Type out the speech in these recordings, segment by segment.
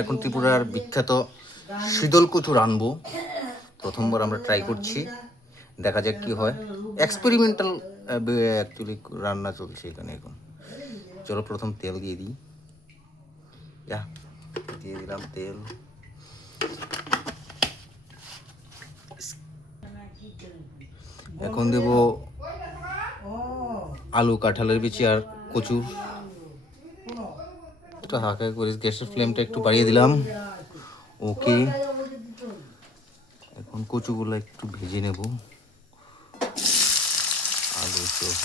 এখন ত্রিপুরার বিখ্যাত শীতল কচু রানবো। প্রথমবার আমরা ট্রাই করছি, দেখা যাক কি হয়। এক্সপেরিমেন্টাল অ্যাকচুয়ালি রান্না চলছে এখানে এখন। চলো প্রথম তেল দিয়ে দিই। দিয়ে দিলাম তেল। এখন দেব আলু, কাঁঠালের বিচি আর কচু। একটু হালকা করে গ্যাসের ফ্লেমটা একটু বাড়িয়ে দিলাম। ওকে, এখন কচুগুলো একটু ভেজে নেব। আলু সহ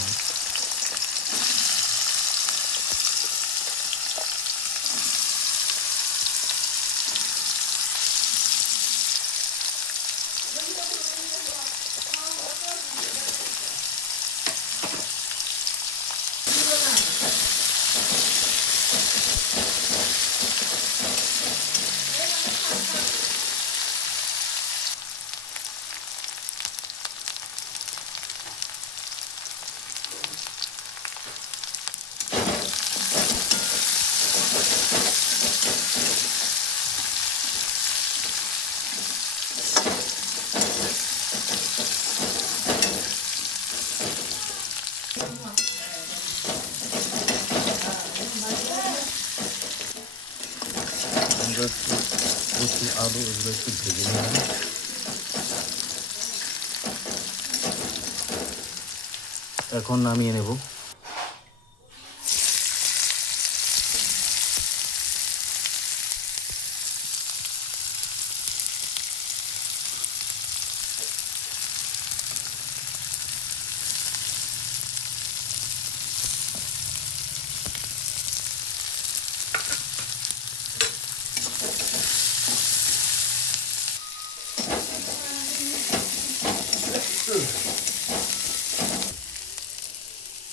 কচু আলু এগুলো একটু ভেজে নিলাম। এখন নামিয়ে নেব।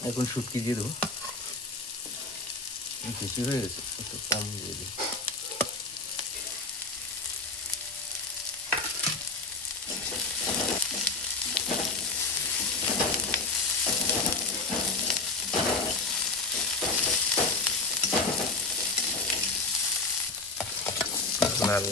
এখন শুটকি দিয়ে দেবো। বেশি হয়ে গেছে, একটু কম দিয়ে দিই। লাল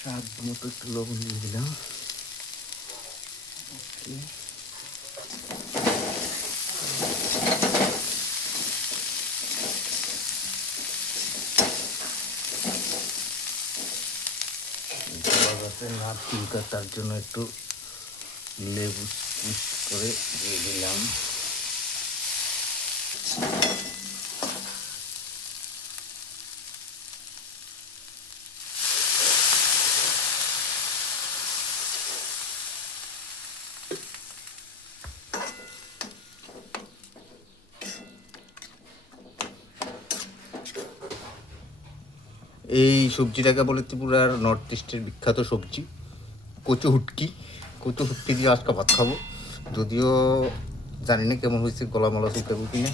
স্বাদ মতো একটু লবণ দিয়ে দিলাম। না চুলকা, তার জন্য একটু লেবু করে দিয়ে দিলাম। এই সবজিটাকে বলে ত্রিপুরার নর্থ ইস্টের বিখ্যাত সবজি কচু হুটকি। কচু হুটকি দিয়ে আজকে ভাত খাবো। যদিও জানি না কেমন হয়েছে, গলা মলা শুকাবো কিনা,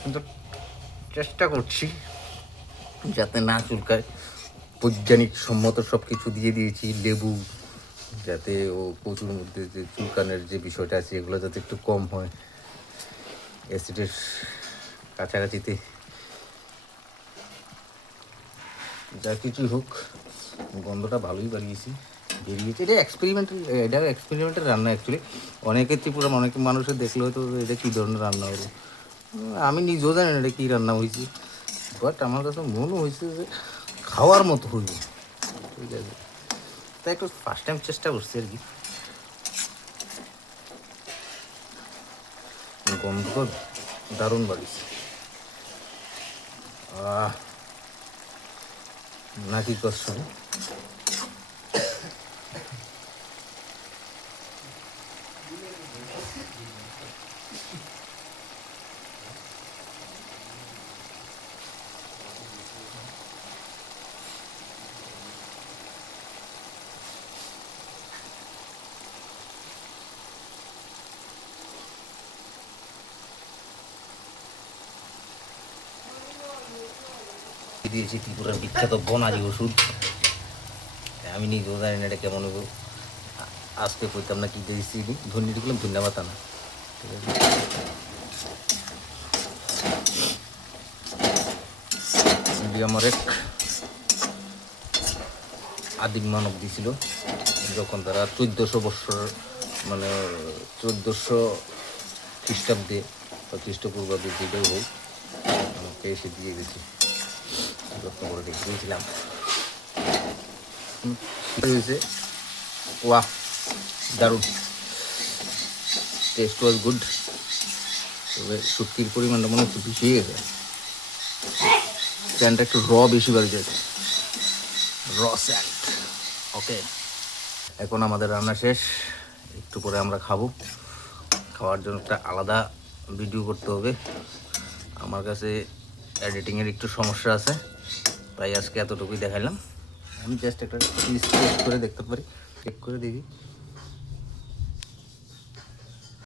কিন্তু চেষ্টা করছি যাতে না চুলকায়। বৈজ্ঞানিক সম্মত সব কিছু দিয়ে দিয়েছি, লেবু, যাতে ও কচুর মধ্যে যে চুলকানের যে বিষয়টা আছে এগুলো যাতে একটু কম হয়। অ্যাসিডের কাছাকাছিতে যা কিছুই হোক, গন্ধটা ভালোই বেরিয়েছে। এটা এক্সপেরিমেন্টাল রান্না অ্যাকচুয়ালি। অনেকে ত্রিপুরা অনেক মানুষের দেখলে হয়তো এটা কী ধরনের রান্না হলো, আমি নিজেও জানি না এটা কী রান্না হয়েছে, বাট আমার কাছে মনে হয়েছে যে খাওয়ার মতো হইল। ঠিক আছে, তাই একটু ফার্স্ট টাইম চেষ্টা করছি আর কি। গন্ধটা দারুণ বাড়িছে। নাকি কষ্ট। দিয়েছি ত্রিপুরার বিখ্যাত বনাজি ওষুধ। আমি নিজেও জানি না এটা কেমন হবো, আজকে কইতাম না কী দিয়েছি, ধন্যবাদ দিলাম, ধন্যবাদ না, ঠিক আছে। আমার এক আদিম মানব দিছিল যখন তারা 1400 বৎসর, মানে 1400 খ্রিস্টাব্দে বা খ্রিস্টপূর্বাব্দে যেটাই হোক, আমাকে এসে দিয়ে গেছে, যত্ন করে রেখে দিয়েছিলাম। হয়েছে ওয়াহ, দারুণ, টেস্ট ওয়াজ গুড। তবে শুটকির পরিমাণটা মনে হচ্ছে বেশি হয়ে গেছে, স্যান্ডটা একটু বেশি বাড়ি যাচ্ছে, স্যান্ড। ওকে, এখন আমাদের রান্না শেষ, একটু পরে আমরা খাবো। খাওয়ার জন্য একটা আলাদা ভিডিও করতে হবে, আমার কাছে এডিটিংয়ের একটু সমস্যা আছে, তাই আজকে এতটুকুই দেখালাম। আমি জাস্ট একটা টেস্ট করে দেখতে পারি, চেক করে দেখি